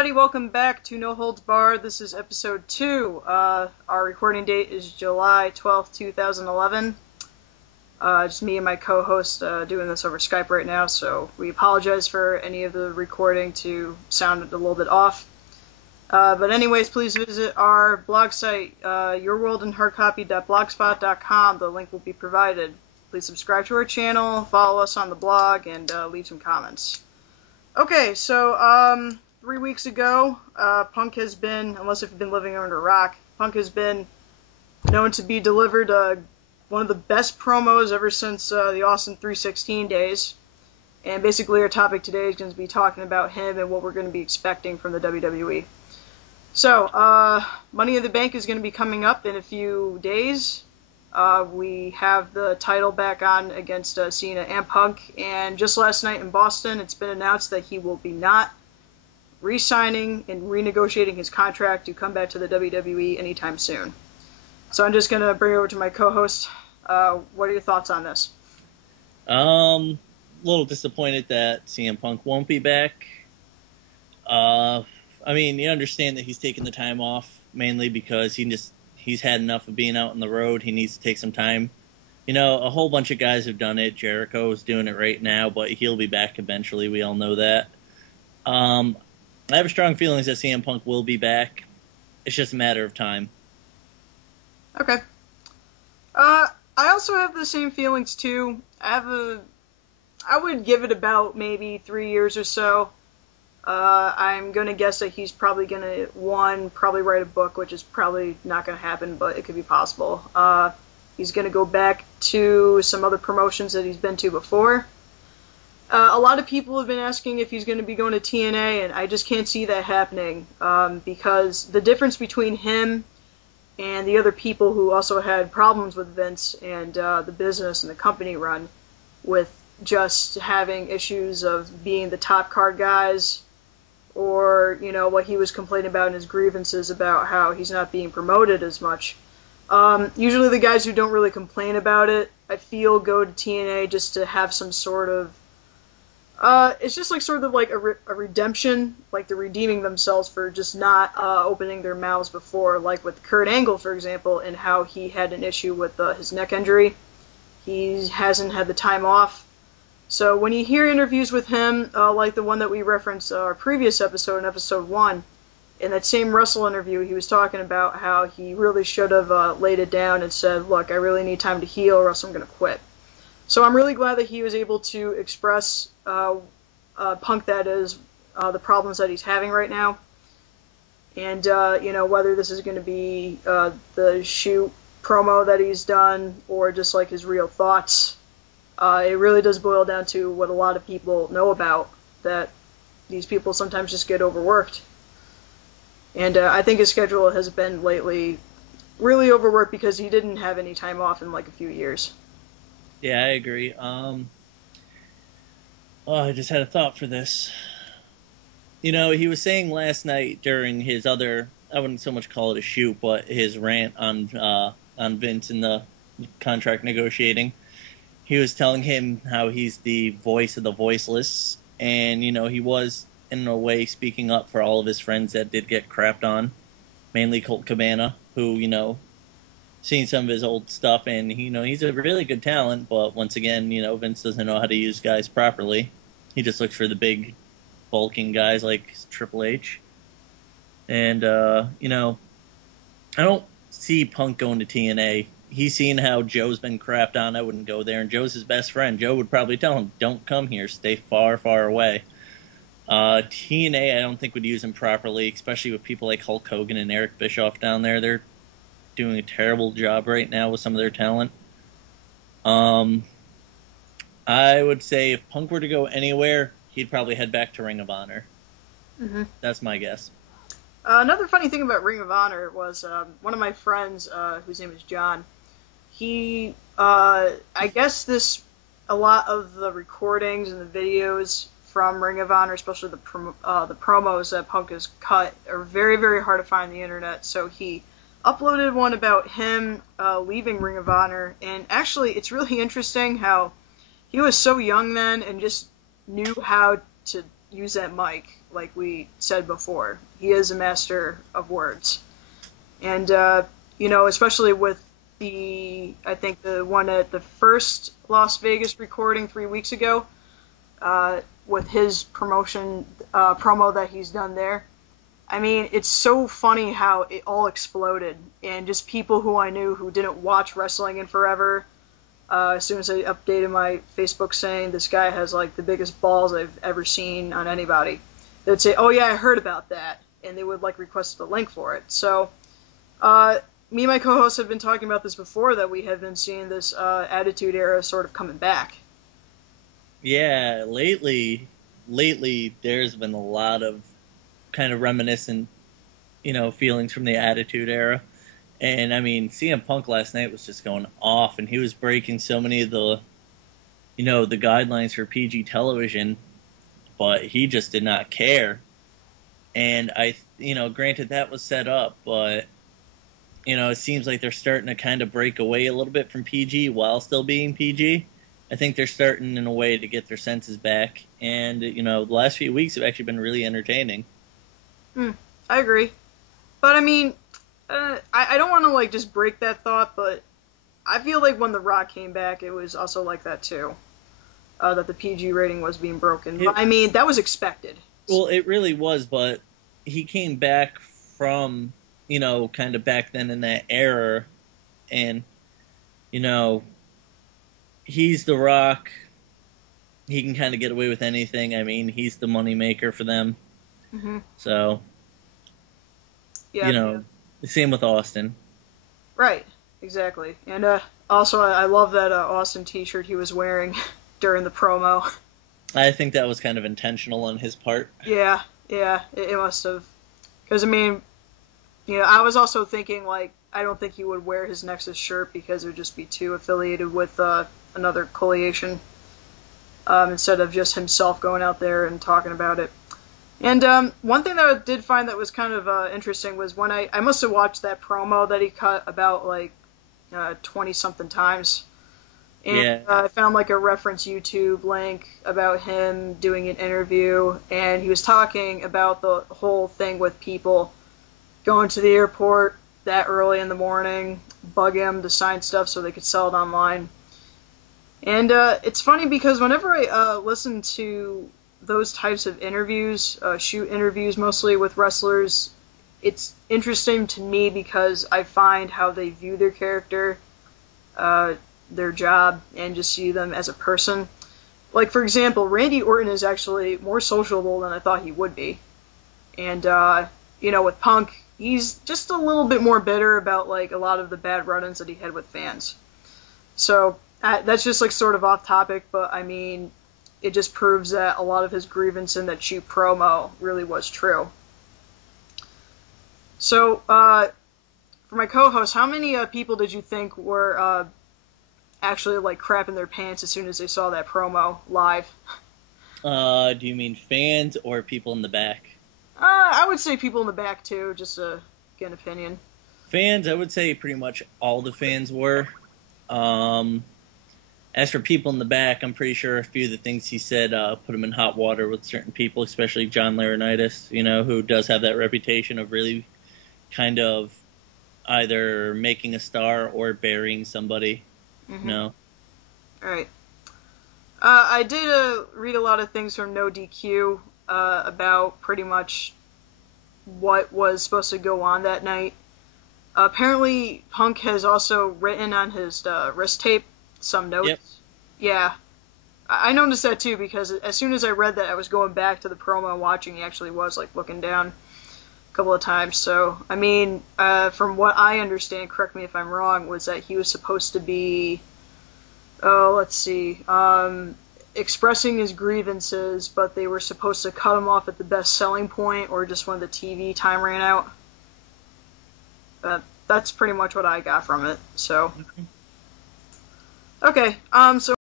everybody, welcome back to No Holds Barred. This is episode 2. Our recording date is July 12th, 2011. Just me and my co-host doing this over Skype right now, so we apologize for any of the recording to sound a little bit off. But anyways, please visit our blog site, yourworldinhardcopy.blogspot.com. The link will be provided. Please subscribe to our channel, follow us on the blog, and leave some comments. Okay, so 3 weeks ago, Punk has been, unless if you've been living under a rock, Punk has been known to be delivered one of the best promos ever since the Austin 316 days. And basically our topic today is going to be talking about him and what we're going to be expecting from the WWE. So, Money in the Bank is going to be coming up in a few days. We have the title back on against Cena and Punk, and just last night in Boston, it's been announced that he will be not re-signing and renegotiating his contract to come back to the WWE anytime soon. So I'm just going to bring it over to my co-host. What are your thoughts on this? A little disappointed that CM Punk won't be back. I mean, you understand that he's taking the time off mainly because he's had enough of being out on the road. He needs to take some time. You know, a whole bunch of guys have done it. Jericho's doing it right now, but he'll be back eventually. We all know that. I have strong feelings that CM Punk will be back. It's just a matter of time. Okay. I also have the same feelings too. I would give it about maybe 3 years or so. I'm going to guess that he's probably going to, probably write a book, which is probably not going to happen, but it could be possible. He's going to go back to some other promotions that he's been to before. A lot of people have been asking if he's going to be going to TNA, and I just can't see that happening, because the difference between him and the other people who also had problems with Vince and the business and the company run, with just having issues of being the top card guys, or, you know, what he was complaining about in his grievances about how he's not being promoted as much. Usually the guys who don't really complain about it, I feel, go to TNA just to have some sort of, it's just like sort of like a redemption, like they're redeeming themselves for just not opening their mouths before, like with Kurt Angle, for example, and how he had an issue with his neck injury. He hasn't had the time off. So when you hear interviews with him, like the one that we referenced our previous episode, in episode 1, in that same Russell interview, he was talking about how he really should have laid it down and said, look, I really need time to heal or else I'm going to quit. So I'm really glad that he was able to express, Punk that is, the problems that he's having right now. And, you know, whether this is going to be the shoot promo that he's done or just like his real thoughts, it really does boil down to what a lot of people know about, that these people sometimes just get overworked. And I think his schedule has been lately really overworked because he didn't have any time off in like a few years. Yeah, I agree. I just had a thought for this. You know, he was saying last night during his other, I wouldn't so much call it a shoot, but his rant on Vince and the contract negotiating. He was telling him how he's the voice of the voiceless, and, you know, he was, in a way, speaking up for all of his friends that did get crapped on, mainly Colt Cabana, who, you know, seen some of his old stuff, and, you know, he's a really good talent, but once again, you know, Vince doesn't know how to use guys properly. He just looks for the big, bulking guys like Triple H. And, you know, I don't see Punk going to TNA. He's seen how Joe's been crapped on. I wouldn't go there. And Joe's his best friend. Joe would probably tell him, don't come here. Stay far, far away. TNA, I don't think would use him properly, especially with people like Hulk Hogan and Eric Bischoff down there. They're doing a terrible job right now with some of their talent. I would say if Punk were to go anywhere, he'd probably head back to Ring of Honor. Mm-hmm. That's my guess. Another funny thing about Ring of Honor was one of my friends, whose name is John, he, I guess a lot of the recordings and the videos from Ring of Honor, especially the promos that Punk has cut, are very, very hard to find on the internet. So he uploaded one about him leaving Ring of Honor, and actually it's really interesting how he was so young then and just knew how to use that mic. like we said before. He is a master of words. And, especially with I think the one at the first Las Vegas recording 3 weeks ago, with his promo that he's done there. I mean, it's so funny how it all exploded, and just people who I knew who didn't watch wrestling in forever, as soon as I updated my Facebook saying this guy has like the biggest balls I've ever seen on anybody, they'd say, "Oh yeah, I heard about that," and they would like request the link for it. So, me and my co-hosts have been talking about this before, that we have been seeing this Attitude Era sort of coming back. Yeah, lately there's been a lot of kind of reminiscent, feelings from the Attitude Era. And, I mean, CM Punk last night was just going off, and he was breaking so many of the, the guidelines for PG television, but he just did not care. And granted that was set up, but, it seems like they're starting to kind of break away a little bit from PG while still being PG. I think they're starting in a way to get their senses back. And, the last few weeks have actually been really entertaining. I agree. But, I mean, I don't want to, like, just break that thought, but I feel like when The Rock came back, it was also like that, too. That the PG rating was being broken. But, I mean, that was expected. Well, it really was, but he came back from, kind of back then in that era, and, he's The Rock. He can kind of get away with anything. I mean, he's the moneymaker for them. Mm-hmm. So, yeah. Same with Austin. Right, exactly. And also, I love that Austin t-shirt he was wearing during the promo. I think that was kind of intentional on his part. Yeah, it must have. Because, I mean, I was also thinking, like, I don't think he would wear his Nexus shirt because it would just be too affiliated with another coalition, instead of just himself going out there and talking about it. And one thing that I did find that was kind of interesting was when I must have watched that promo that he cut about like 20-something times. And yeah. I found like a reference YouTube link about him doing an interview, and he was talking about the whole thing with people going to the airport that early in the morning, bug him to sign stuff so they could sell it online. And it's funny because whenever I listen to those types of interviews, shoot interviews mostly with wrestlers, it's interesting to me because I find how they view their character, their job, and just see them as a person. Like, for example, Randy Orton is actually more sociable than I thought he would be. And, with Punk, he's just a little bit more bitter about, like, a lot of the bad run-ins that he had with fans. So, that's just, like, sort of off topic, but, I mean, it just proves that a lot of his grievance in that shoot promo really was true. So, for my co-host, how many people did you think were actually like crapping their pants as soon as they saw that promo live? Do you mean fans or people in the back? I would say people in the back too, just to get an opinion. Fans, I would say pretty much all the fans were. As for people in the back, I'm pretty sure a few of the things he said put him in hot water with certain people, especially John Laurinaitis, who does have that reputation of really kind of either making a star or burying somebody. Mm-hmm. All right. I did read a lot of things from No DQ about pretty much what was supposed to go on that night. Apparently, Punk has also written on his wrist tape some notes. Yep. Yeah. I noticed that too because as soon as I read that, I was going back to the promo and watching. He actually was like looking down a couple of times. So, I mean, from what I understand, correct me if I'm wrong, was that he was supposed to be, expressing his grievances, but they were supposed to cut him off at the best selling point or just when the TV time ran out. That's pretty much what I got from it. So, okay. So